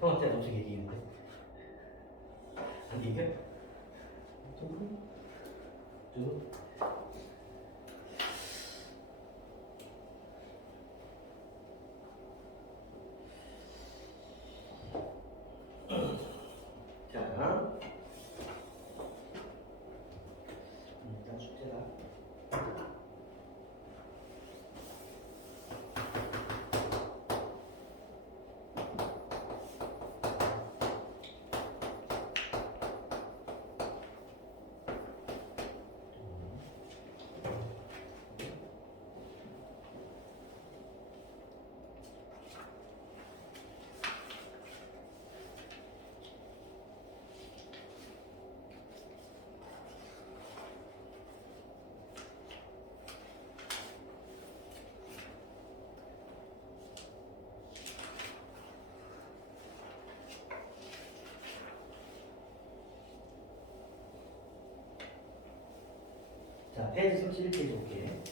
형한테 엄청 얘기했는데 안 얘기해? 좀? 자, 일단 숙제다. 자, 페이지 31페이지 볼게.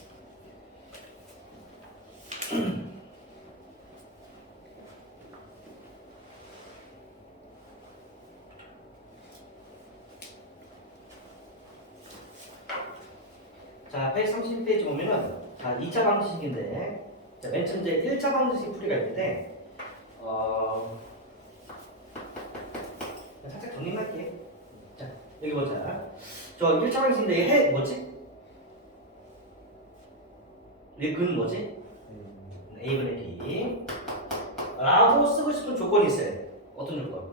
자, 페이지 31페이지 보면은 자, 2차 방정식인데 자, 맨 처음 이제 1차 방정식 풀이가 있는데 살짝 정리만 할게. 자, 여기 보자. 저 1차 방정식인데 이게 해 뭐지? 이 근 뭐지? A분의 B 라고 쓰고 싶은 조건이 있어요. 어떤 조건?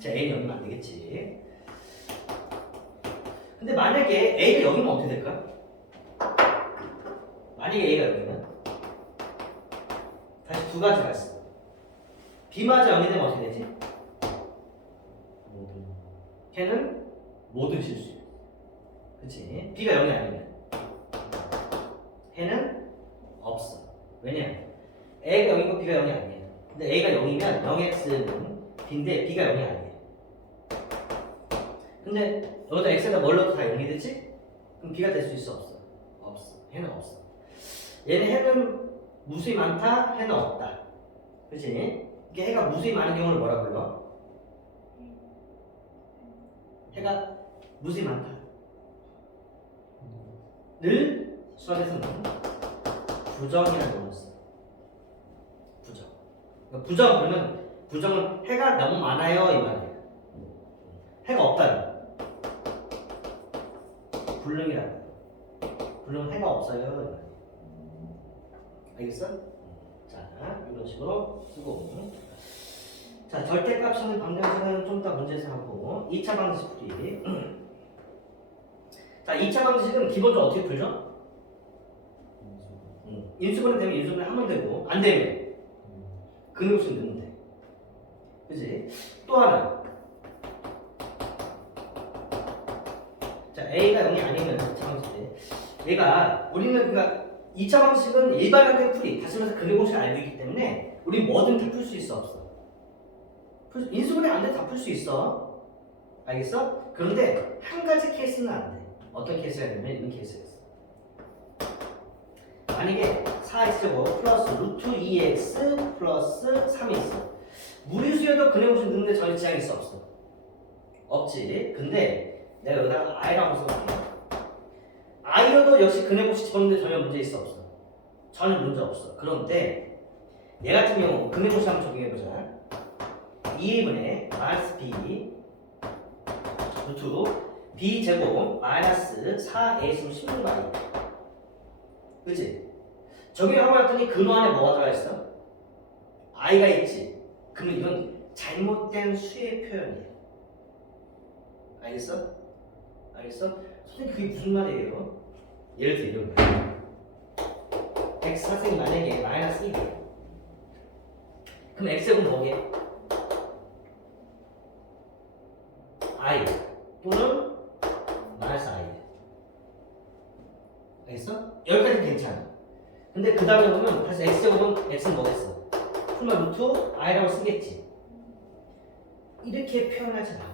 자, A는 0이면 안 되겠지. 근데 만약에 A가 0이면 어떻게 될까? 만약에 A가 0이면 다시 두 가지가 있어. B마저 0이 되면 어떻게 되지? 걔는 모든 실수. 그치? B가 0이 아니면 해는 없어. 왜냐? A가 0이고 B가 0이 아니에요. 근데 A가 0이면 0x는 B인데 B가 0이 아니에요. 근데 여기다 x에다 뭘 넣어도 다 0이 되지? 그럼 B가 될 수 있어 없어? 없어. 해는 없어. 얘는 해는 무수히 많다, 해는 없다. 그치? 이게 해가 무수히 많은 경우를 뭐라 불러? 해가 무수히 많다. 늘 수학에서는 부정이라고 불렀어. 부정. 그러니까 부정 그러면 부정은 해가 너무 많아요 이 말이에요. 해가 없다. 불능이라. 불능 해가 없어요 이 말이에요. 알겠어? 자, 이런 식으로 쓰고. 자, 절대값 찾는 방정식은 좀 이따 문제에서 하고 2차 방정식 풀이. 자, 2차 방정식은 기본적으로 어떻게 풀죠? 인수분해 되면 인수분해 하면 되고 안 되면 근육수 넣으면 돼. 그지? 또 하나. 자, A가 0이 아니면 2차 방정식 때 얘가 우리는 그러니까 2차 방식은 일반화된 풀이 다시 말해서 근해 공식을 알고 있기 때문에 우리 뭐든 다 풀 수 있어 없어? 인수분해 안 돼 다 풀 수 있어. 알겠어? 그런데 한 가지 케이스는 안 돼. 어떤 케이스가 되면 이런 케이스가 있어. 만약에 4x제곱 플러스 루트 2x 플러스 3이 있어. 무리수여도 근해 공식 넣는데 전혀 지장이 있어 없어? 없지. 근데 내가 여기다가 i라고 써볼게. i여도 역시 근해 공식 집어넣는데 전혀 문제 있어 없어? 전혀 문제 없어. 그런데 얘 같은 경우 근해 공식 한번 적용해보자. 2분의 마이너스 b 루트 b 제곱 마이너스 4a승 16y. 그치? 적용하고 났더니 근호 안에 뭐가 들어가 있어? i가 있지. 그러면 이건 잘못된 수의 표현이야. 알겠어? 알겠어? 선생님 그게 무슨 말이에요? 예를 들어 이런 거야. x 사승이 만약에 마이너스 1이야. 그럼 x제곱은 뭐게? i 또는 마이너스 i. 알겠어? 여기까지는 괜찮아. 근데 그 다음에 보면 다시 x제곱은 x는 뭐겠어? 풀만 루트 i라고 쓰겠지. 이렇게 표현하지 마.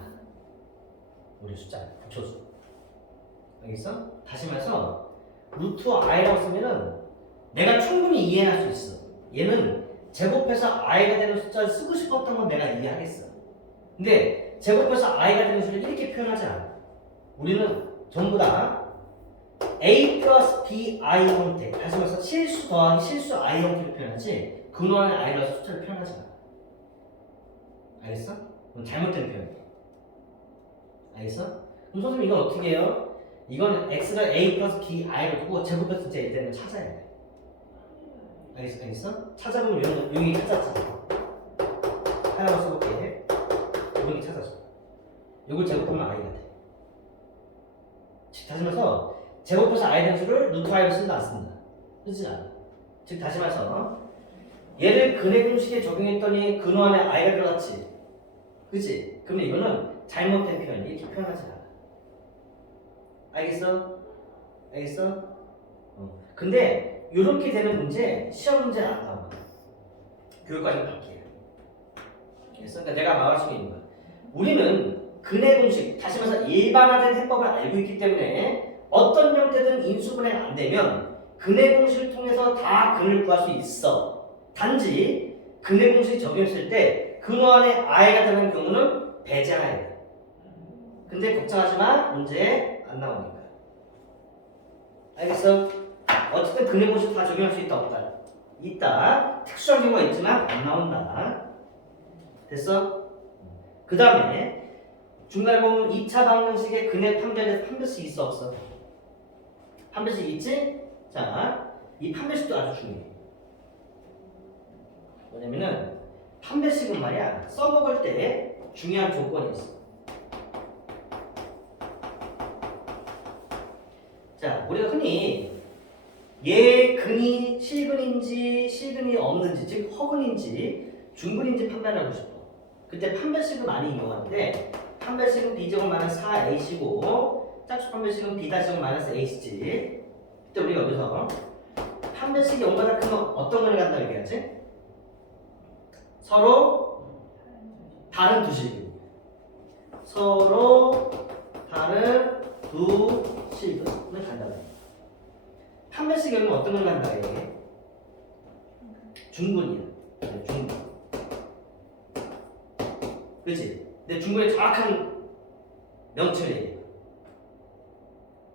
우리 숫자 붙여줘. 알겠어? 다시 말해서 루트 i라고 쓰면은 내가 충분히 이해할 수 있어. 얘는 제곱해서 i가 되는 숫자를 쓰고 싶었던 건 내가 이해하겠어. 근데 제곱해서 i가 되는 숫자를 이렇게 표현하지 않아. 우리는 전부 다 a 플러스 b i 형태, 다시 말해서 실수 더하기 실수 i 형태를 표현하지 근원의 i라서 숫자를 표현하지 않아. 알겠어? 그건 잘못된 표현이야. 알겠어? 그럼 선생님 이건 어떻게 해요? 이건 x가 a 플러스 b i로 두고 제곱해서 이제 a 되는 걸 찾아야 돼. 알겠어? 알겠어? 찾아보면 여기 찾았지. 하나만 써볼게. 여기 찾았어. 이걸 제곱하면 i가 돼. 즉 다시 말해서 제곱해서 i 된 수를 루트 i로 쓴다 안 쓴다? 쓰지 않아. 즉 다시 말해서 얘를 근해 공식에 적용했더니 근호 안에 i가 들어갔지. 그치? 그러면 이거는 잘못된 표현. 이렇게 표현하지 않아. 알겠어? 알겠어? 근데 이렇게 되는 문제 시험 문제는 안 나와. 교육과정 바뀌어요. 알겠어? 그러니까 내가 말할 수 있는 거야. 우리는 근해 공식, 다시 말해서 일반화된 해법을 알고 있기 때문에 어떤 형태든 인수분해가 안 되면 근해 공식을 통해서 다 근을 구할 수 있어. 단지 근해 공식 적용했을 때 근호 안에 i가 되는 경우는 배제해야 돼. 근데 걱정하지 마. 문제에 안 나오니까. 알겠어? 어쨌든 근해 공식 다 적용할 수 있다 없다? 있다. 특수한 경우가 있지만 안 나온다. 됐어? 그 다음에 중간에 보면 2차 방정식에 근해 판별에서 판별식 있어 없어? 판별식 있지? 자, 이 판별식도 아주 중요해. 뭐냐면은 판별식은 말이야 써먹을 때 중요한 조건이 있어. 자, 우리가 흔히 얘 근이 실근인지 실근이 없는지, 즉 허근인지 중근인지 판별하고 싶어. 그때 판별식을 많이 이용하는데 판별식은 b제곱 마이너스 4ac고 짝수 판별식은 b-제곱 마이너스 ac지. 그때 우리가 여기서 판별식이 0보다 크면 어떤 거를 간다고 얘기하지? 서로 다른 두 실근. 서로 다른 두 실근을 간다고 해. 판별식 경우는 어떤 걸 간다고 해? 중근이야. 중근. 그치? 근데 중근의 정확한 명칭을 얘기해.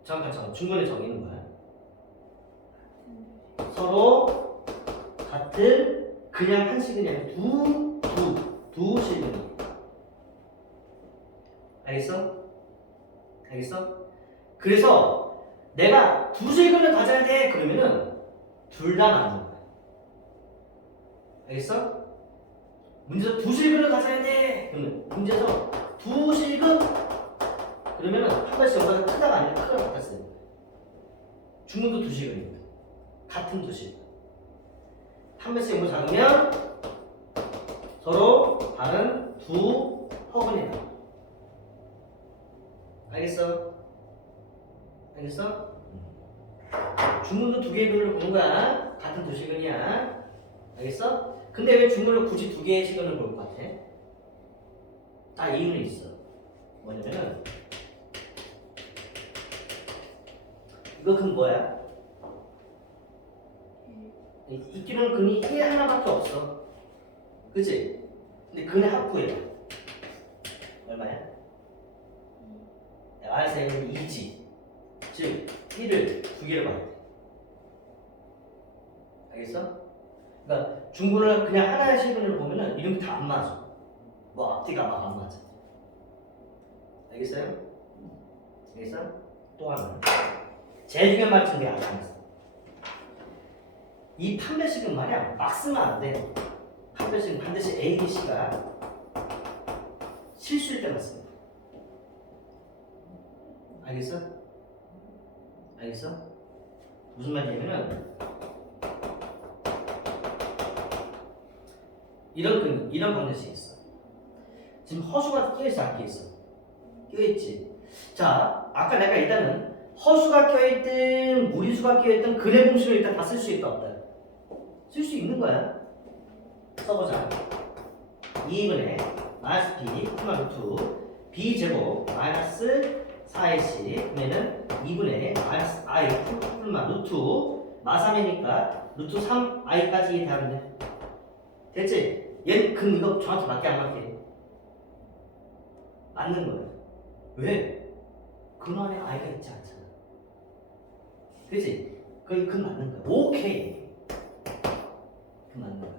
정확한 중근의 정의는 뭐야? 서로 같은 그냥 한 실근이 아니라 두 실근이. 알겠어? 알겠어? 그래서 내가 두 실근을 가져야 돼 그러면은 둘 다 맞는 거야. 알겠어? 문제에서 두 실근을 가져야 돼 그러면 문제에서 두 실근 그러면은 한 발씩 영화가 크다가 아니라 크다가 같았어요. 중문도 두 실근입니다. 같은 두 실근. 한 발씩 영화 작으면 서로 다른 두 허근이다. 알겠어? 알겠어? 중문도 두 개의 근을 보는 거야. 같은 두 실근이야. 알겠어? 근데 왜 중문을 굳이 두 개의 실근을 볼 것 같아? 다 이유는 있어. 뭐냐면은 이거 근 뭐야? 있기로는 근이 하나밖에 없어. 그치? 근데 근의 합구야. 얼마야? 알아서 해보면 2지. 즉 1을 두 개로 봐야 돼. 알겠어? 그러니까 중근을 그냥 하나의 실근을 보면은 이름이 다 안 맞아. 뭐 앞뒤가 막 안 맞아. 알겠어요? 알겠어? 또 하나. 제일 중요한 말씀 내가 안 했어. 이 판별식은 말이야 막 쓰면 안 돼. 판별식은 반드시 A, B, C가 실수일 때만 씁니다. 알겠어? 알겠어? 무슨 말이냐면은 이런 방정식이 있어. 지금 허수가 끼어있어 안 끼어있어? 끼어있지. 자, 아까 내가 일단은 허수가 껴있든 무리수가 껴있든 근해 공식을 일단 다 쓸 수 있다 없다? 쓸 수 있는 거야. 써보자. 2분의 마이너스 b 플러스 루트 b 제곱 마이너스 4ac 그러면은 2분의 마이너스 i 플러스 루트 마3이니까 루트 3i까지 대하면 돼. 됐지? 그럼 이거 정확히 맞게 안 맞게? 맞는 거야. 왜? 근원에 i가 있지 않잖아. 그치? 그건 맞는 거야. 오케이. 그 맞는 거야.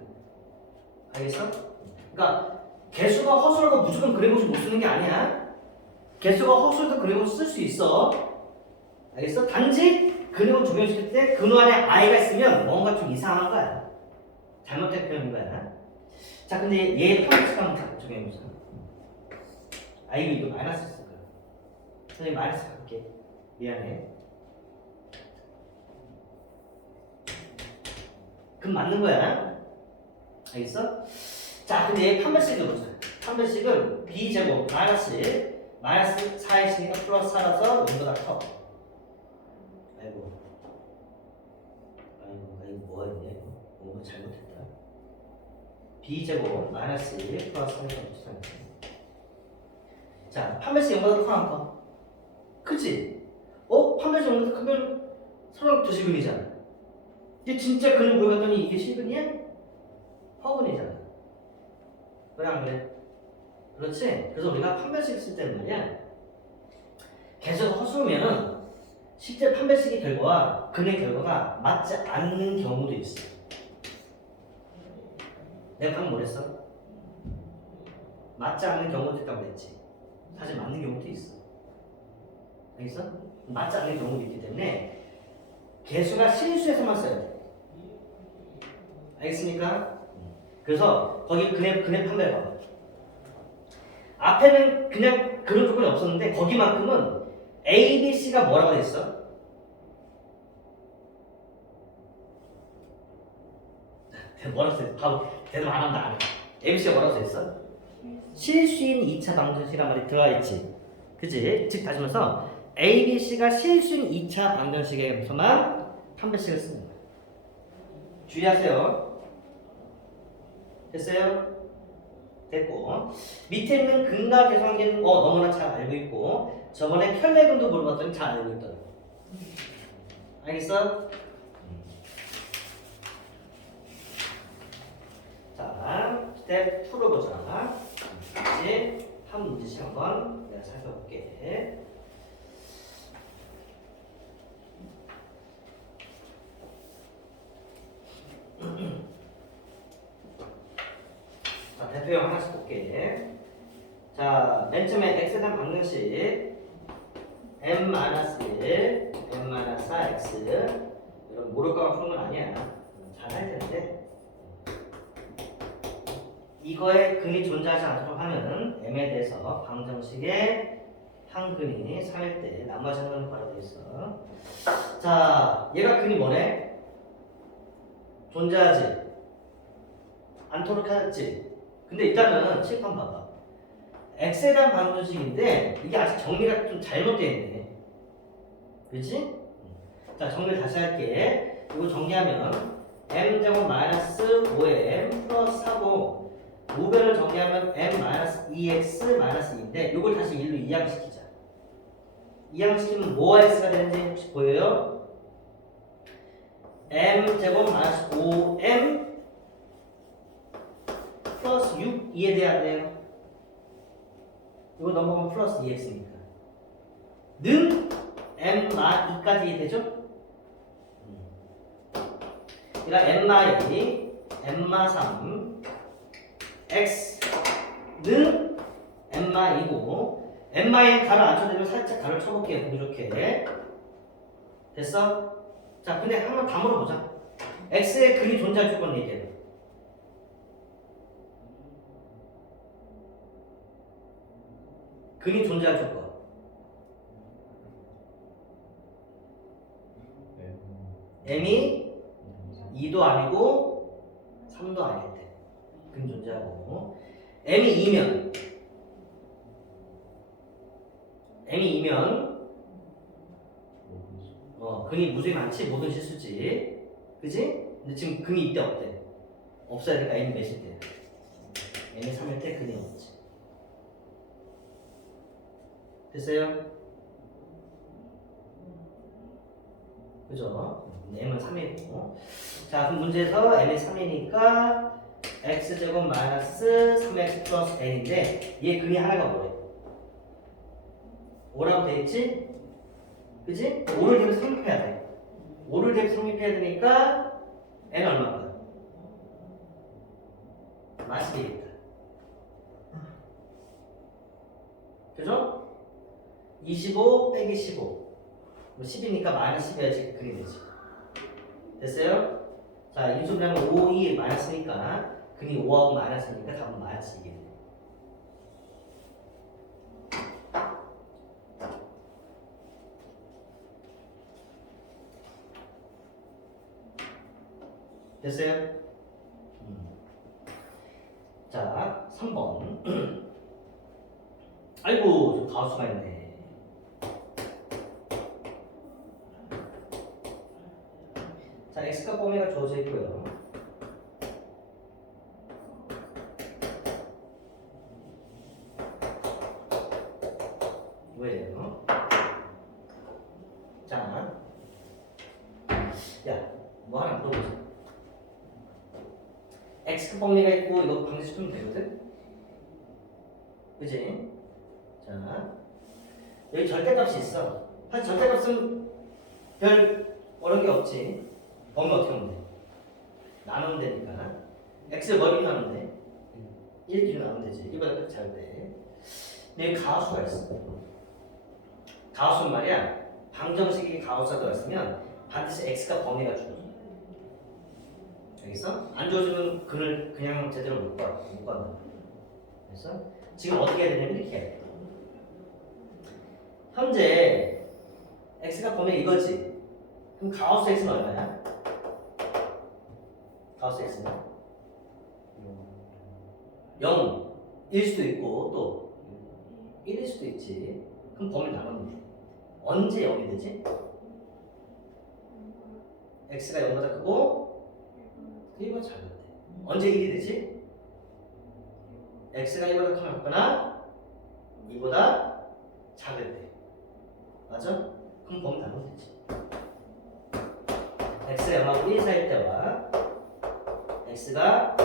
알겠어? 그러니까 개수가 허술하고 무조건 그래모수 못 쓰는 게 아니야. 개수가 허술도 그래모수 쓸 수 있어. 알겠어? 단지 그림을 적용시킬 때 근원에 i가 있으면 뭔가 좀 이상한 거야. 잘못된 표현인 거야. 자, 근데 얘 파란색 한번 적용해보자. 이거 마이너스 했을 거야. 선생님 마이너스 할게. 미안해. 그럼 맞는 거야. 알겠어? 자, 근데 얘 판별식을 보자. 판별식은 b제곱 마이너스 4x니까 플러스 4라서 0보다 커. 아이고 뭐 했네. 뭔가 잘못했다. b제곱 마이너스 1 플러스 3이 자, 판별식 0보다 커 안 커? 그치? 판별식 0보다 크면 서로 두실근이잖아. 이게 진짜 근을 보여봤더니 이게 실근이야? 허근이잖아. 그래 안 그래? 그렇지? 그래서 우리가 판별식 쓸 때는 말이야, 계속 허술면은 실제 판별식의 결과와 근의 결과가 맞지 않는 경우도 있어. 내가 방금 뭐랬어? 맞지 않는 경우도 있다고 그랬지. 사실 맞는 경우도 있어. 알겠어? 맞지 않는 경우도 있기 때문에 개수가 실수해서만 써야 돼. 알겠습니까? 그래서 거기 근의 판별 봐. 앞에는 그냥 그런 조건이 없었는데 거기만큼은 A, B, C가 뭐라고 돼 있어? 뭐라고 돼 있어? 바로 대답 안 한다 안 해. A, B, C가 뭐라고 돼 있어? 실수인 2차 방정식이란 말이 들어가 있지. 그치? 즉 다시 말해서 A, B, C가 실수인 2차 방정식에서만 판별식을 쓰는 거야. 주의하세요. 됐어요? 됐고, 밑에 있는 근과 계산기는 너무나 잘 알고 있고, 저번에 혈내근도 물어봤더니 잘 알고 있더라고. 알겠어? 자, 스텝 2로 보자. 이제 한 문제씩 한번 내가 살펴볼게. 자, 대표형 하나씩 볼게. 자, 맨 처음에 x에 대한 방정식 m-1, m-4x. 이런 모를 거가 푸는 건 아니야. 잘 할 텐데. 이거에 근이 존재하지 않도록 하면 m에 대해서 방정식의 한 근이 3일 때 나머지 한 근은 바로 돼 있어. 자, 얘가 근이 뭐래? 존재하지 않도록 하지. 근데 일단은 칠판 봐봐. x에 대한 방정식인데 이게 아직 정리가 좀 잘못되어 있네. 그렇지? 자, 정리 다시 할게. 이거 정리하면 m제곱 마이너스 5m 플러스 4고 우변을 정리하면 m-2x 마이너스 2인데 이걸 다시 1로 이항시키자. 이항시키면 뭐가 x가 되는지 혹시 보여요? m제곱 마이너스 5m 플러스 6 2에 대한 돼요. 이거 넘어가면 플러스 2x니까 는 m-2까지 되죠? 그러니까 m-2, m-3 x는 m-2고 m-에 가로 안 쳐주면 살짝 가로 쳐볼게요. 보기 좋게. 됐어? 자, 근데 한번 다 물어보자. x의 근이 존재할 조건 얘기해. 근이 존재할 조건. m이 2도 아니고 3도 아니겠대. 근이 존재하고 m이 2면 근이 무수히 많지? 모든 실수지. 그지? 근데 지금 근이 이때 없대. 없어야 되니까 m이 몇일 때? m이 3일 때 근이 없지. 됐어요? 그죠? m은 3이고. 자, 그럼 문제에서 m이 3이니까 x제곱 마이너스 3x 플러스 n인데 얘 근이 하나가 뭐래? 5라고 돼 있지? 그지? 5를 대입해서 성립해야 돼. 5를 대입해서 성립해야 되니까 n 얼마인가? 마이너스 1이다. 그죠? 25 빼기 15 뭐 10이니까 마이너스 10이어야지 그게 되지. 됐어요? 자, 인수분해하면 5, 2 마이너스니까 근이 5하고 마이너스니까 답은 마이너스 2게 돼. 됐어요? 자, 3번. 아이고, 저 가수가 있네. 자, x값 범위가 주어져 있고요. 왜요? 자, 야, 뭐 하나 물어보자. x값 범위가 있고 이거 방지시키면 되거든? 그지? 자, 여기 절대값이 있어. 사실 절대값은 별 어려운 게 없지. 범위 어떻게 하면 돼? 나누면 되니까. x를 머리 나누면 돼. 1 나누면 되지. 이보다 끝이 잘 돼. 근데 여기 가수가 있어. 가수는 말이야. 방정식이 가수가 들어있으면 반드시 x가 범위가 주어져. 알겠어? 안 주어지면 근을 그냥 제대로 못 받는. 그래서 지금 어떻게 해야 되냐면 이렇게 해야 돼. 현재 x가 범위 이거지. 그럼 가우스 x는 얼마야? 가우스 x는 0일 수도 있고 또 1일 수도 있지. 그럼 범위 나누면 돼. 언제 0이 되지? x가 0보다 크고 1보다 작을 때. 언제 1이 되지? x가 1보다 크거나 2보다 작을 때. 맞아? 그럼 범위 나누면 되지. x가 0하고 1 사이일 때와 x가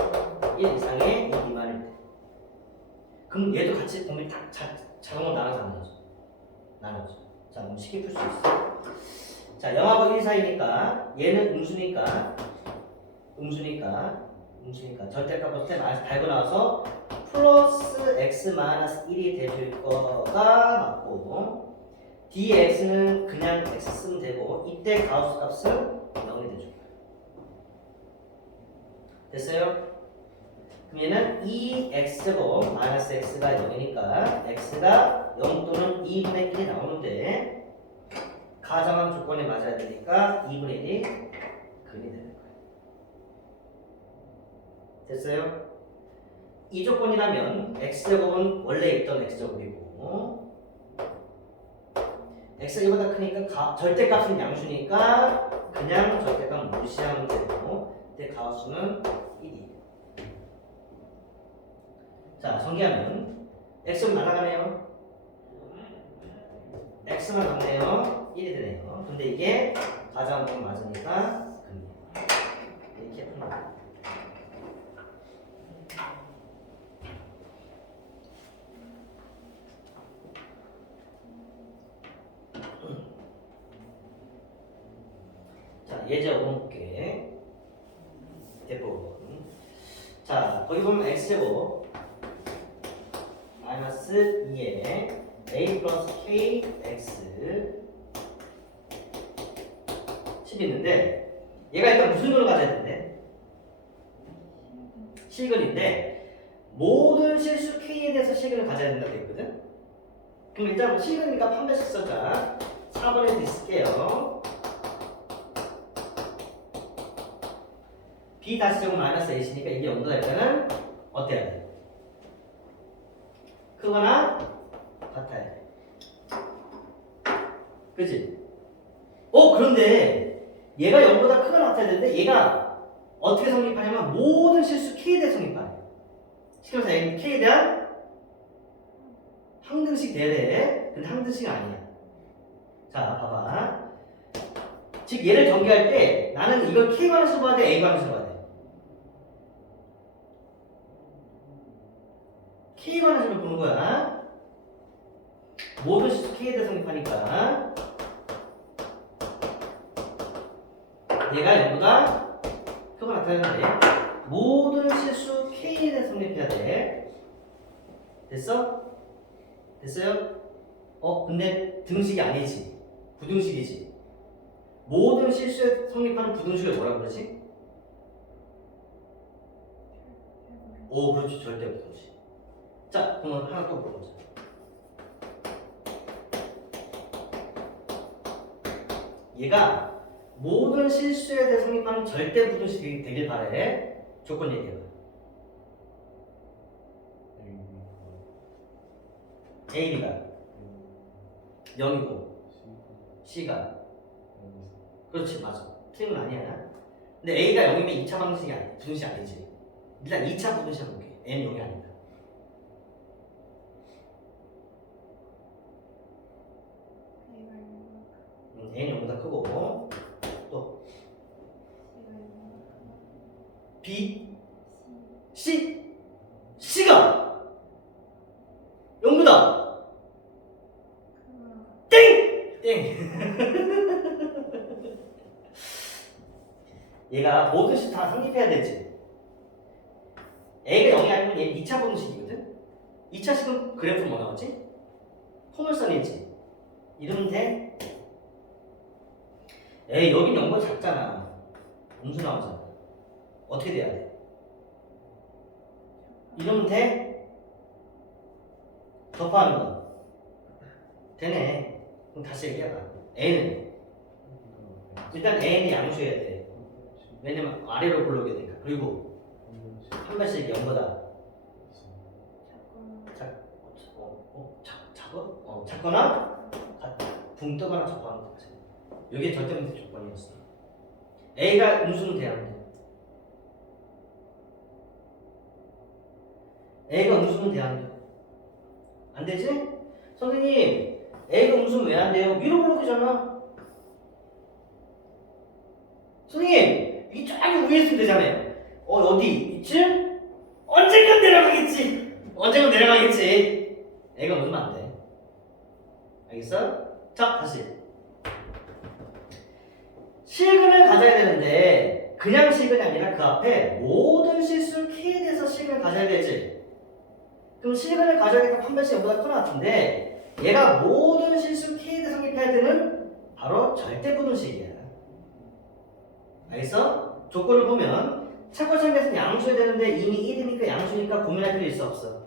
1 이상의 2 미만일 때. 그럼 얘도 같이 범위 자동으로 나눠서 안 나눠져. 나눠져. 자, 그럼 쉽게 풀 수 있어. 자, 0하고 1 사이니까 얘는 음수니까 절대값 없을 때 마이너스 달고 나와서 플러스 x 마이너스 1이 되줄 거가 맞고 dx는 그냥 x 쓰면 되고 이때 가우스 값은 0이 되줄 거야. 됐어요? 그럼 얘는 2x제곱 마이너스 x가 0이니까 x가 0 또는 2분의 1이 나오는데 가정한 조건에 맞아야 되니까 2분의 1이 근이 되는 거예요. 됐어요? 이 조건이라면 x제곱은 원래 있던 x제곱이고 x가 2보다 크니까 절대값은 양수니까 그냥 절대값 무시하면 되고 그때 가우스는 1이. 자, 전개하면 x는 날아가네요. x만 남네요. 1이 되네요. 근데 이게 가장 범위 맞으니까 근이에요. 이렇게 푸는 거예요. 자, 예제 5번 볼게. 대부분. 자, 거기 보면 x제곱 마이너스 2에 a 플러스 k x 10이 있는데 얘가 일단 무슨 근을 가져야 되는데? 실근인데 모든 실수 k에 대해서 실근을 가져야 된다고 했거든? 그럼 일단 실근이니까 한 배씩 써자. 4번에 있을게요. b 다시 제곱 마이너스 a시니까 이게 0도가 될 때는 어때야 돼? 크거나 같아야 돼. 그치? 그런데 얘가 0보다 크거나 같아야 되는데 얘가 어떻게 성립하냐면 모든 실수 k에 대해 성립하네. 시켜서 k에 대한 항등식 돼야 돼. 근데 항등식이 아니야. 자, 봐봐. 즉 얘를 전개할 때 나는 이걸 k 관해서 봐야 돼, a 관해서 봐야 돼. K만 해주면 보는 거야. 모든 실수 K에 대해 성립하니까 얘가 0보다 크고 나타나는데 모든 실수 K에 대해 성립해야 돼. 됐어? 됐어요? 근데 등식이 아니지. 부등식이지. 모든 실수에 성립하는 부등식을 뭐라고 그러지? 오, 그렇지. 절대 부등식. 자, 그러면 하나 또 물어보자. 얘가 모든 실수에 대해 성립하는 절대 부등식이 되길 바래. 조건 얘기해봐. A가 0이고 C가 그렇지, 맞아. 틀린 건 아니야. 근데 A가 0이면 2차 방식이 아니야. 부등식 아니지. 일단 2차 부등식 한번 볼게. N 0이 아니다. N 0보다 크고 또 B, C, C가 0보다 땡! 얘가 모든 식 다 성립해야 되지. A가 0이 아니면 얘는 2차 부등식이거든. 2차 식은 그래프 뭐 나오지? 포물선이지. 이러면 돼? 에이, 여긴 0보다 작잖아. 음수 나오잖아. 어떻게 돼야 돼? 이러면 돼? 접하는 거 되네. 그럼 다시 얘기해봐. A는 일단 A는 양수해야 돼. 왜냐면 아래로 굴러오게 되니까. 그리고 한 발씩 0보다 작거나 붕 뜨거나 접하는 거지. 이게 절대문제 조건이었어. A가 음수는 돼야 돼. A가 음수는 돼야 돼. 안 되지? 선생님, A가 음수는 왜 안 돼요? 위로 올라오잖아. 선생님, 이 저기 위에 있으면 되잖아요. 어디 있지? 언젠간 내려가겠지. 언젠간 내려가겠지. A가 음수면 안 돼. 알겠어? 자, 다시. 실근을 가져야 되는데 그냥 실근이 아니라 그 앞에 모든 실수 K에 대해서 실근을 가져야 되지. 그럼 실근을 가져야 되니까 판별식 0보다 큰 것 같은데 얘가 모든 실수 K에 대해서 성립해야 되는 바로 절대부등식이야. 알겠어? 조건을 보면 차고장에서는 양수해야 되는데 이미 1이니까 양수니까 고민할 필요 있어 없어?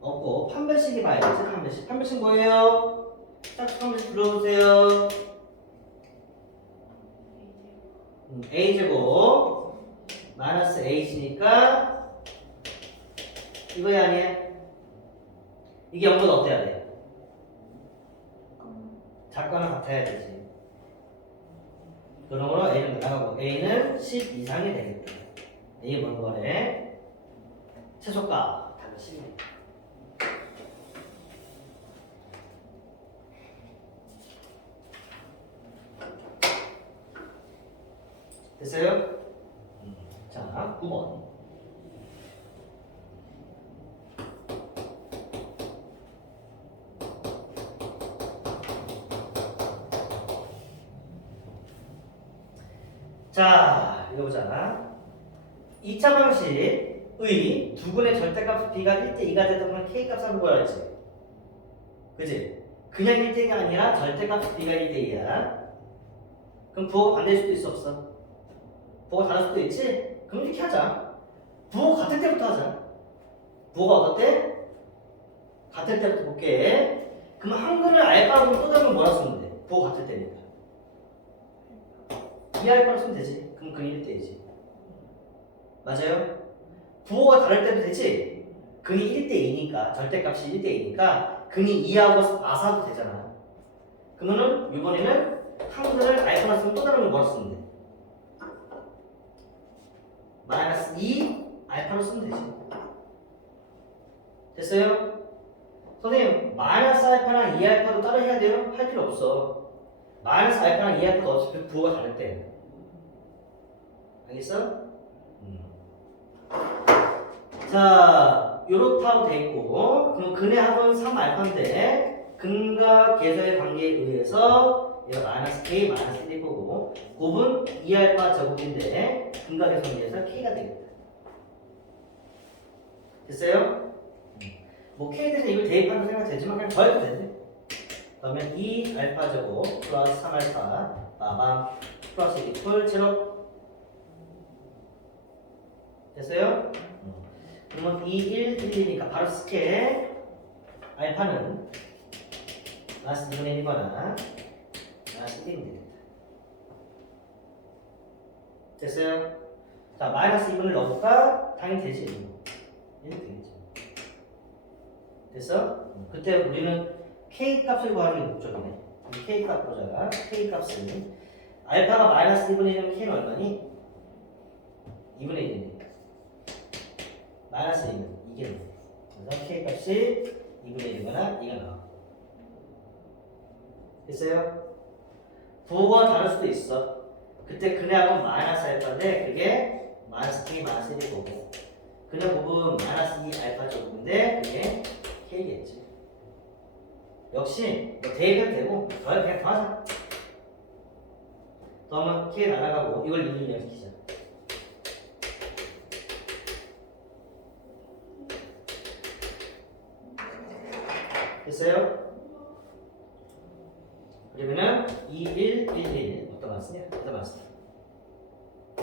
없고 판별식이 봐야지. 판별식. 판별식 뭐예요? 짝수 판별식 불러보세요. A제곱 마이너스 H니까 이거야 아니야? 이게 0보다 어때야 돼? 작거나 같아야 되지. 그러므로 A는 나가고 A는 10 이상이 되겠다. A 뭔 거래? 최소값 답은 10이네. 됐어요? 자, 9번. 자, 읽어보자. 2차 방식의 두근의 절대값 B가 1대2가 되던 K값 하는 거야, 알지? 그지? 그냥 1대2가 아니라 절대값 B가 1대2야. 그럼 부호가 반대일 수도 있어, 없어? 부호가 다를 수도 있지? 그럼 이렇게 하자. 부호 같을 때부터 하자. 부호가 어떨 때? 같을 때부터 볼게. 그럼 한글을 알파로 또 다르면 뭐라 쓰면 돼? 부호 같을 때니까. 2알파로 쓰면 되지. 그럼 근이 1대2지. 맞아요? 부호가 다를 때도 되지? 근이 1대2니까, 절대값이 1대2니까 근이 2하고 마사도 되잖아. 그러면은 이번에는 한글을 알파로 쓰면 또 다른 건 뭐라 쓰면 돼? 마이너스 2 알파로 쓰면 되지. 됐어요? 선생님, 마이너스 알파랑 2알파도 따로 해야 돼요? 할 필요 없어. 마이너스 알파랑 2알파가 어차피 부호가 다를 때. 알겠어? 자, 요렇다고 돼 있고, 그럼 근의 합은 3알파인데 근과 계수의 관계에 의해서 얘가 마이너스 k 마이너스 1일 거고, 곱은 2알파 제곱인데 근과 계수에 의해서 k가 되겠다. 됐어요? 뭐 k 대신 이걸 대입한다고 생각되지만 그냥 더해도 되네. 그러면 2알파 제곱 플러스 3알파 빠밤 플러스 1 이퀄 제로. 됐어요? 그러면 2, 1, 1이니까 바로 쓸게. 알파는 마이너스 2분의 1이거나 마이너스 1이 되겠다. 됐어요? 자, 마이너스 2분을 넣어볼까? 당연히 되지. 이렇게 되겠죠. 됐어? 그때 우리는 K 값을 구하는 게 목적이네. K 값 보자. K 값은 알파가 마이너스 2분의 1이면 K는 얼마니? 2분의 1이네. 마이너스 1은 이게 나와. 그래서 K 값이 2분의 1이거나 이가 나와. 됐어요? 부호가 다를 수도 있어. 그때 근해하고 마이너스 알파인데 그게 마이너스 K 마이너스 1일 거고, 근해 곱은 마이너스 2 알파 제곱인데 그게 K겠지. 역시 뭐 대입해도 되고 더해 그냥 더하자. 더하면 K 날아가고 이걸 1을 연시키자. 됐어요? 그러면은 2, 1, 1, 1 어떤 거 쓰냐? 어떤 거 쓰냐?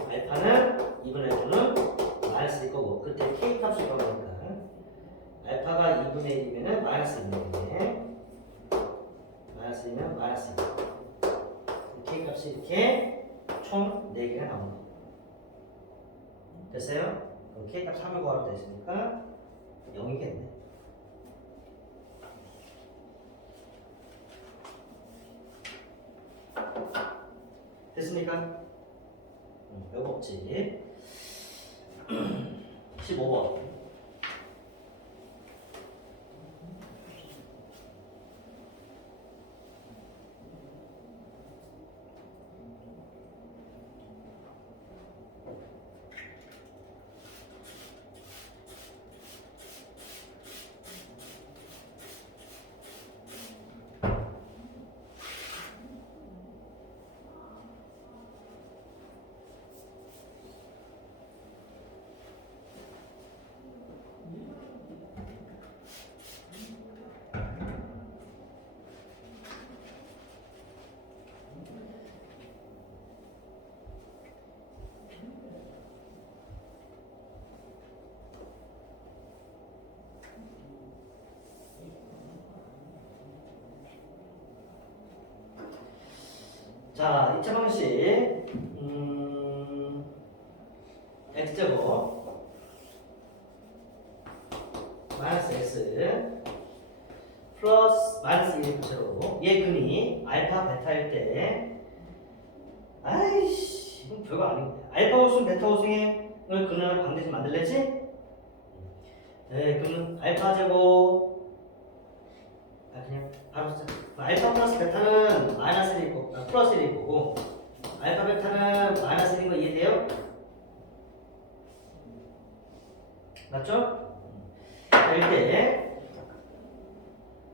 알파는 2분의 1는 마이너스 1 거고, 그때 K 값을 구하니까 알파가 2분의 1이면은 마이너스 1이네. 마이너스 1이면 마이너스 1. K 값이 이렇게 총 4개가 나옵니다. 됐어요? 그럼 K 값 3을 구하라고 되었으니까 0이겠네. 됐습니까? 요거 없지. 15번. 자, 2차 방식 x제곱 마이너스 x 플러스 마이너스 1의 부채로 얘 근이 알파 베타일 때, 아이씨 이건 별거 아니고 알파 우승 베타 우승의 근을 반드시 만들래지? 네, 그러면 알파 제곱 그냥 바로 쓰자. 알파 플러스 베타는 마이너스 1일 거고 플러스 1일 거고, 알파 베타는 마이너스 1인 거 이해돼요? 맞죠? 이때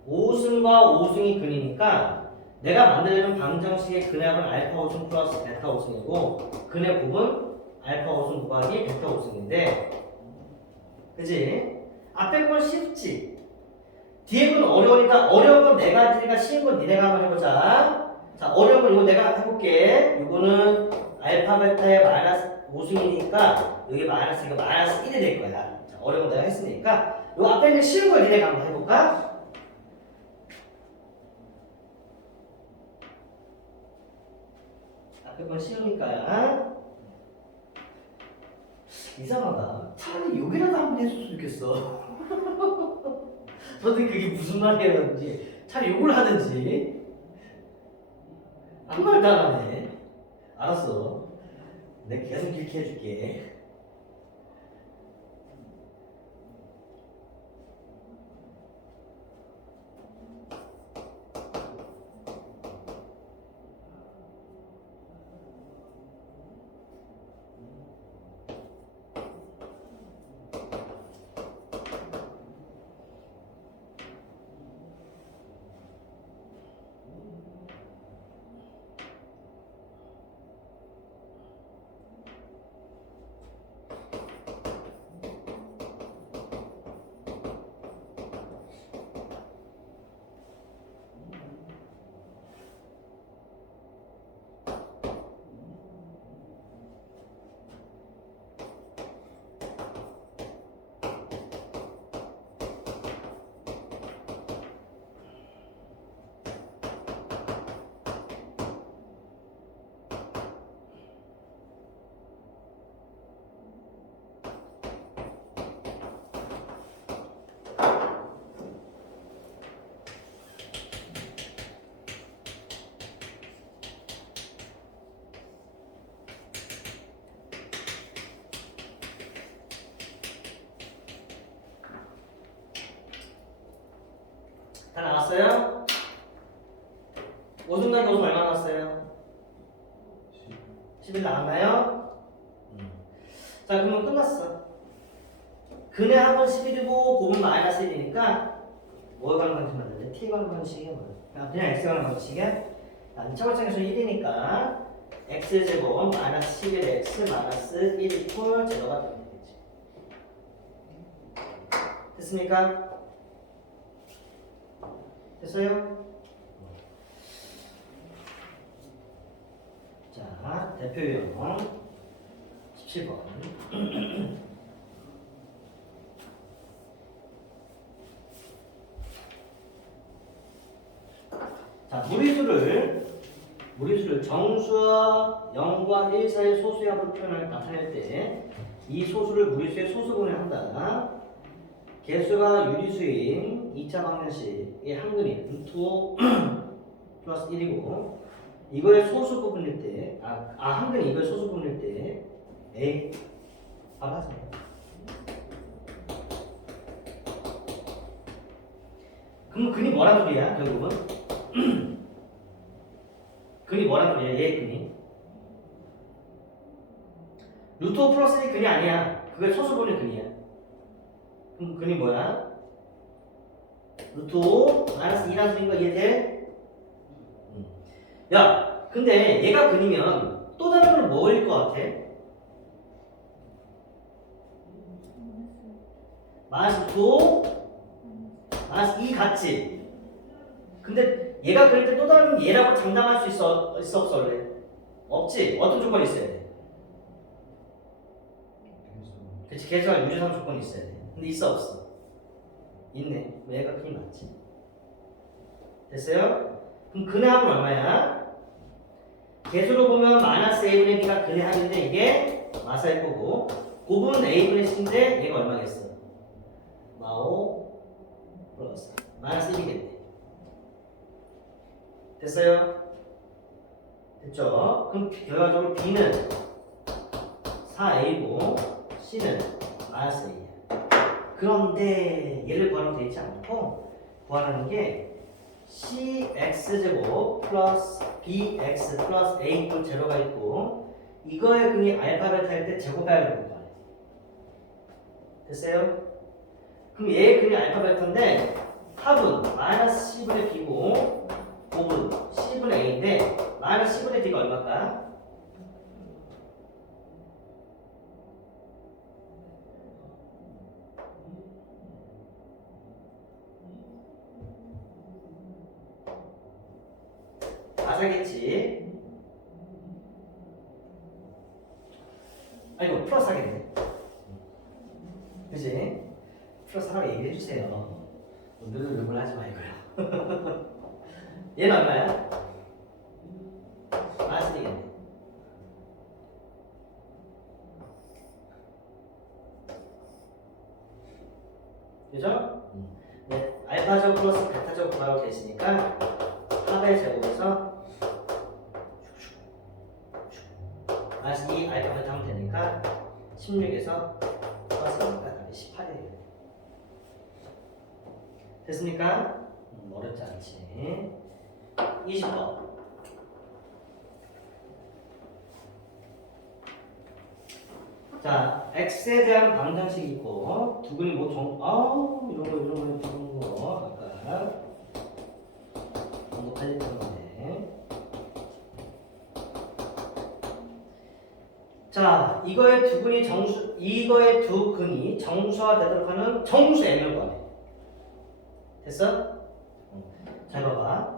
5승과 5승이 근이니까 내가 만들려는 방정식의 근합은 알파 5승 플러스 베타 5승이고 근의 곱은 알파 5승 곱하기 베타 5승인데, 그지? 앞에 건 쉽지? 뒤에 건 어려우니까 어려운 건 내가 할 테니까 쉬운 건 니네가 한번 해보자. 자, 어려운 건 이거 내가 해볼게. 이거는 알파 베타의 마이너스 5승이니까 여기 마이너스 이거 마이너스 1이 될 거야. 자, 어려운 거 내가 했으니까 요 앞에 있는 쉬운 걸 니네가 한번 해볼까? 앞에 건 쉬우니까. 이상하다. 차라리 여기라도 한번 해줬으면 좋겠어. 저도 그게 무슨 말이었는지 차라리 욕을 하든지. 아무 말도 안 하네. 알았어. 내가 계속 길게 해줄게. 다 나왔어요? 오순간 요금 얼마 나왔어요? 11 나왔나요? 자, 그러면 끝났어. 근의 합은 11이고 곱은 마이너스 1이니까 뭐에 관한 방식 맞는데? t 관한 방식이야 뭐야? 그냥 x 관한 방식이야? 차골장에서 1이니까 x제곱 마이너스 11x 마이너스 1 이퀄 제로가 되면 되겠지. 됐습니까? 됐어요? 자, 대표 유형 17번. 자, 무리수를 정수와 0과 1 사이의 소수의 합을 나타낼 때 이 소수를 무리수의 소수분해 한다. 개수가 유리수인 2차 방정식의 한근이 루트 플러스 1이고 이거의 소수 부분일 때 한근이 이거의 소수 부분일 때 A 알아서요. 그럼 근이 뭐란 소리야 결국은? 근이 뭐란 소리야 얘의 근이? 루트 5 플러스 1 근이 아니야. 그게 소수분의 근이야. 그럼 근이 뭐야? 루트 5 마이너스 2라는 소리인 거 이해돼? 야, 근데 얘가 근이면 또 다른 건 뭐일 것 같아? 마이너스 루트 5 마이너스 2 같지? 근데 얘가 그럴 때 또 다른 얘라고 장담할 수 있어 없어 원래? 없지? 어떤 조건이 있어야 돼? 그치, 개수가 유리성 조건이 있어야 돼. 근데 있어 없어? 있네. 얘가 근이 맞지? 됐어요? 그럼 근의 합은 얼마야? 개수로 보면 마이너스 a분의 b가 근의 합인데 이게 마사일 거고 곱은 a분의 c인데 얘가 얼마겠어? 마오 플러스 마이너스 1이겠네. 됐어요? 됐죠? 그럼 결과적으로 b는 4a고 c는 마이너스 a야. 그런데 얘를 구하라고 되어 있지 않고 구하라는 게 cx제곱 플러스 bx 플러스 a 이퀄 제로가 있고 이거의 근이 알파 베타일 때 제곱해야 되는 거야. 됐어요? 그럼 얘의 근이 알파 베타인데 합은 마이너스 c분의 b고 곱은 c분의 a인데 마이너스 c분의 b가 얼마일까? 마사겠지. 아이고 플러스 하겠네. 그치? 플러스 하라고 얘기해 주세요. 늘을 하지 말고요. 얘는 얼마야? 마이너스 되겠네. 그죠? 네, 알파제곱 플러스 베타제곱 구하라고 되어 있으니까 합의 제곱에서 마이너스 2 알파 베타 하면 되니까 16에서 플러스 1가 18이 되겠네. 됐습니까? 어렵지 않지. 20번. 자, x에 대한 방정식이 있고 두근이 뭐 이런 거 아까 언급할 건데. 자, 이거의 두 근이 정수화되도록 하는 정수 m을 구하래. 됐어? 잘 봐봐.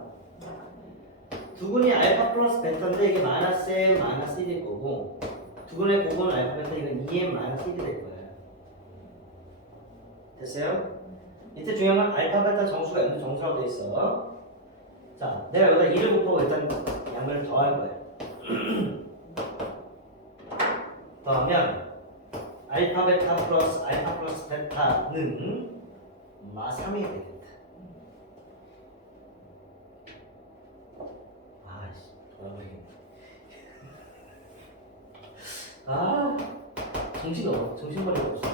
두근이 알파 플러스 베타인데 이게 마이너스 m 마이너스 1일 거고 두근의 곱은 알파 베타 이건 2m 마이너스 1이 될 거야. 됐어요? 밑에 중요한 건 알파 베타 정수가 있는 정수라고 돼 있어. 자, 내가 여기다 2를 곱하고 일단 양을 더할 거야. 더하면 알파 베타 플러스 알파 플러스 베타는 마 3이 되겠다. 아이씨, 돌아버리겠네. 정신머리가 없어.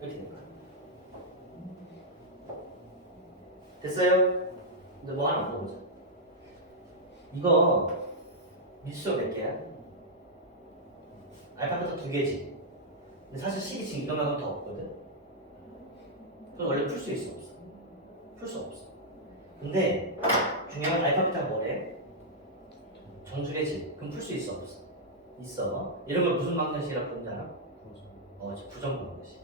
이렇게 된 거야. 됐어요? 근데 뭐 하나 물어보자. 이거 미수가 몇 개야? 알파 베타 두 개지. 근데 사실 식이 지금 이거만큼 더 없거든. 그럼 원래 풀 수 있어 없어? 풀 수 없어. 근데 중요한 건 알파 베타가 뭐래? 정수래지. 그럼 풀 수 있어 없어? 있어. 이런 걸 무슨 방정식이라고 부르는지 알아? 부정 방정식.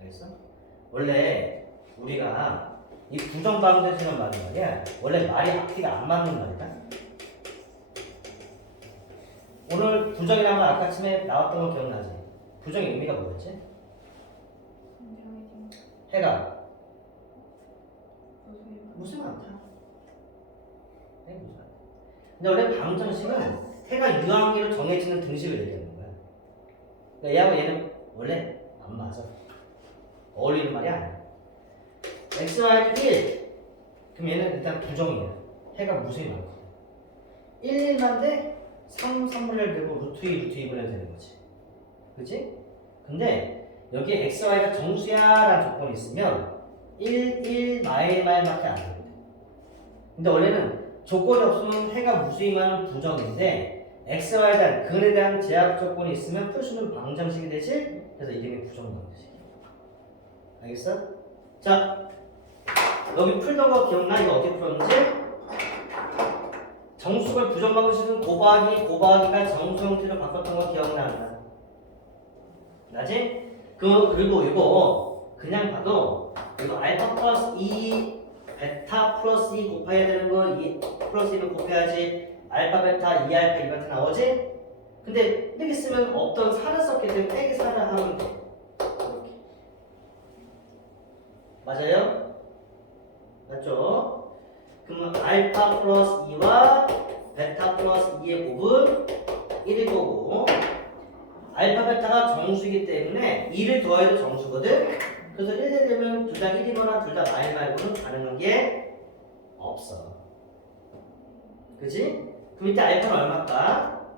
알겠어? 원래 우리가 이 부정 방정식이란 말이 말이야. 원래 말이 앞뒤가 안 맞는 말이다. 오늘 부정이라는 말 아까 아침에 나왔던 거 기억나지? 부정의 의미가 뭐였지? 해가 무슨 많다. 근데 원래 방정식은 해가 유한기로 정해지는 등식을 얘기하는 거야. 그러니까 얘하고 얘는 원래 안 맞아. 어울리는 말이 아니야. x, y는 1. 그럼 얘는 일단 부정이야. 해가 무수히 많거든. 1, 1만데 3, 3분의 1 되고 루트 2, 루트 2분의 1 되는 거지. 그치? 근데 여기에 x, y가 정수야 라는 조건이 있으면 1, 1, 마일 밖에 안 되거든. 근데 원래는 조건이 없으면 해가 무수히 많은 부정인데 x, y에 대한 근에 대한 제약 조건이 있으면 풀 수 있는 방정식이 되지? 그래서 이름이 부정 방정식이야. 알겠어? 자, 여기 풀던 거 기억나? 이거 어떻게 풀었는지? 정수걸 부정 방정식은 곱하기가 정수 형태로 바꿨던 거 기억나? 안 나? 나지? 그리고 이거 그냥 봐도 이거 알파 플러스 2 베타 플러스 2 곱해야 되는 거 2 플러스 2를 곱해야지 알파 베타 2알파 2베타 나오지? 근데 이렇게 쓰면 없던 살을 썼기 때문에 빼기 살을 하면 돼. 이렇게. 맞아요? 맞죠? 그러면 알파 플러스 2와 베타 플러스 2의 곱은 1일 거고 알파 베타가 정수이기 때문에 2를 더해도 정수거든? 그래서 1이 되면 둘 다 1이거나 둘 다 마일 말고는 가능한 게 없어. 그치? 그럼 이때 알파는 얼마일까?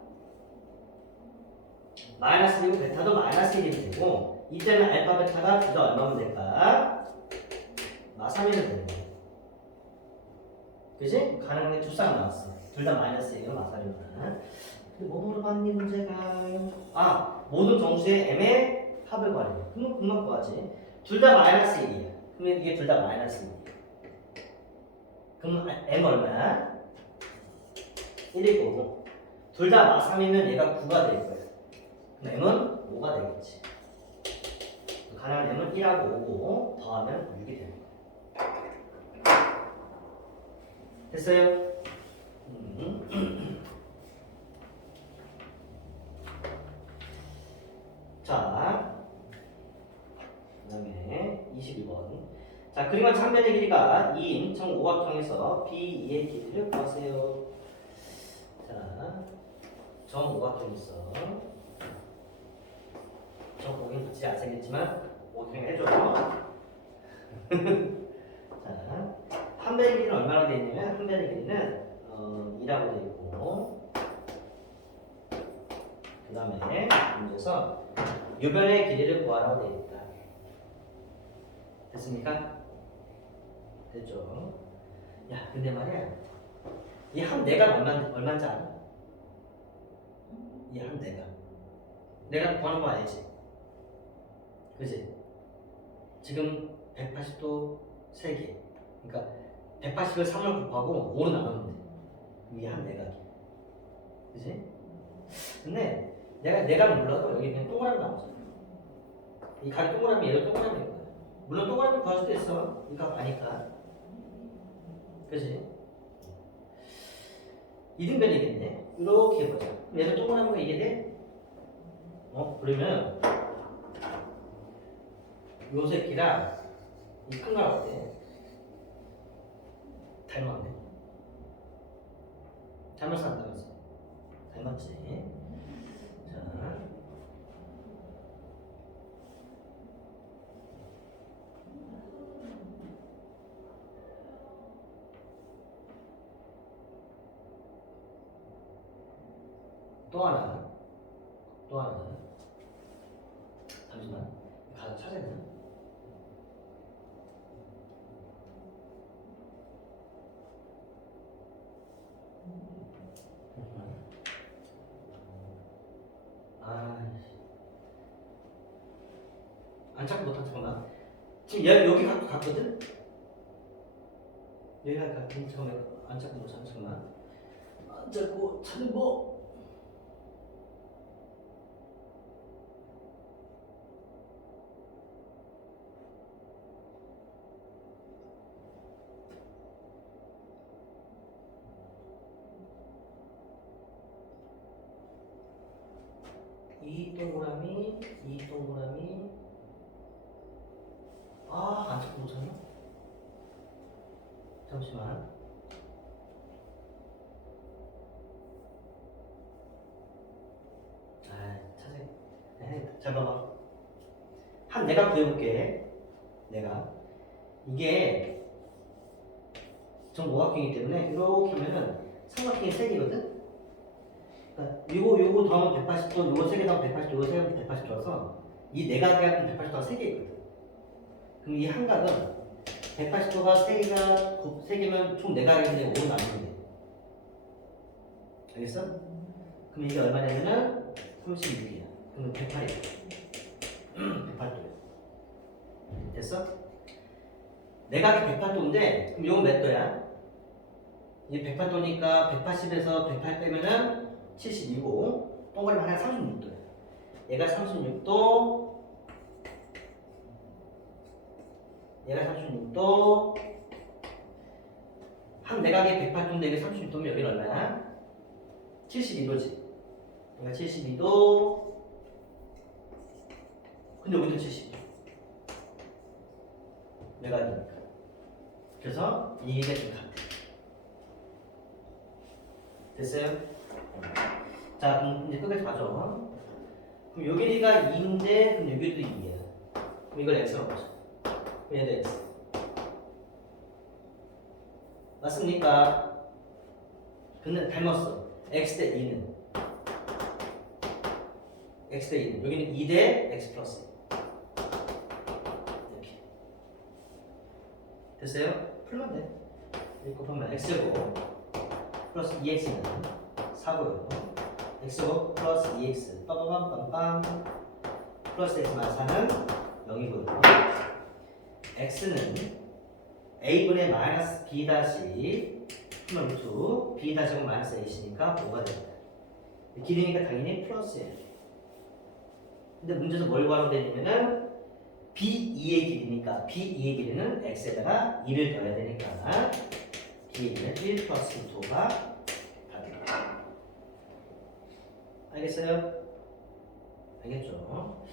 마이너스 1이고 베타도 마이너스 1이면 되고 이때는 알파 베타가 둘 다 얼마면 될까? 마3이면 되는 거야. 그치? 가능한 게 두 쌍 나왔어. 둘 다 마이너스 1이고 마3이면. 뭐 물어봤니 문제가? 모든 정수의 m의 합을 구하래. 그럼 금방 구하지. 둘 다 마이너스 1이야. 그러면 이게 둘 다 마이너스 1이야. 그럼 m 얼마야? 1일 거고 둘 다 마3이면 얘가 9가 될 거야. 그럼 m은 5가 되겠지. 가능한 m은 1하고 5고 더하면 6이 되는 거야. 됐어요? 자, 그 다음에 22번. 자, 그림과 장면의 길이가 2인 정오각형에서 B2의 길이를 구하세요. 자, 정오각형 있어. 정오각형 붙이지 안 생겼지만 오각형 해줘요. 자, 한 변의 길이는 얼마나 되어 있냐면 한 변의 길이는 2라고 되어 있고 그 다음에 문제에서 유변의 길이를 구하라고 되어 있다. 됐습니까? 됐죠? 야, 근데 말이야. 이 한 내가 얼마인지 알아? 이 한 내가 구하는 거 알지? 그지? 지금 180도 3개. 그러니까 180을 3을 곱하고 5로 나누면 돼. 이게 한 내각이. 그지? 근데 내가 몰라도 여기 그냥 동그라미 나오잖아. 이 각 동그라미 얘도 동그라미인 거야. 물론 동그라미 구할 수도 있어. 이 값 아니까. 그지? 이등변이겠네. 이렇게 해보자. 얘도 동그라미가 이게 돼? 그러면 요 새끼랑 이 큰 거랑 어때? 닮았네. 닮았어 안 닮았어? 닮았지. 자, 또 하나. 잠시만. 가서 찾아야 되나? 안 찾고 못한 잠깐만. 지금 여기 갔거든? 여기가 같은 잠깐만 안 찾고 못한 잠깐만. 안 찾고 찾는 뭐? 이 동그라미 안 찾고 못 찾나? 잠시만. 잘 봐봐. 내가 구해볼게. 내가 이게 정오각형이기 때문에 이렇게 하면은 삼각형이 3개거든? 그러니까 요거 더하면 180도, 요거 3개 더하면 180도, 요거 3개 더하면 180도라서 이 내각이 180도가 3개 있거든. 그럼 이 한각은 180도가 3개면 총 내각인데 5로 나누면 돼. 알겠어? 그럼 이게 얼마냐면은 36이야. 그러면 108이야. 108도야. 됐어? 내각이 108도인데 그럼 요건 몇 도야? 이게 108도니까 180에서 108 빼면은 72고 동그라미 하나 36도야. 얘가 36도, 얘가 36도. 한 내각이 108도인데 이게 36도면 여기는 얼마야? 72도지. 얘가 72도. 근데 여기도 72도. 내각이니까. 그래서 이게 좀 같아. 됐어요? 자, 그럼 이제 끝까지 가죠. 그럼 요 길이가 2인데, 그럼 여기도 2이야. 그럼 이걸 x라고 보자. 그럼 얘도 x. 맞습니까? 근데 닮았어. x 대 2는. x 대 2는. 여기는 2 대 x 플러스 1. 이렇게. 됐어요? 풀면 돼. 이거 보면 x고 플러스 2x는 4고요. x고 플러스 2x 빠바밤빰빰 플러스 x만 4는 0이고요. x는 a분의 마이너스 b 다시 풀면 루트 b 다시고 마이너스 a시니까 5가 됩니다. 길이니까 당연히 플러스예요. 근데 문제에서 뭘 구하면 되냐면은 b2의 길이니까 b2의 길이는 x에다가 2를 더해야 되니까 b는 1 플러스 2가 다 됩니다. 알겠어요? 알겠죠?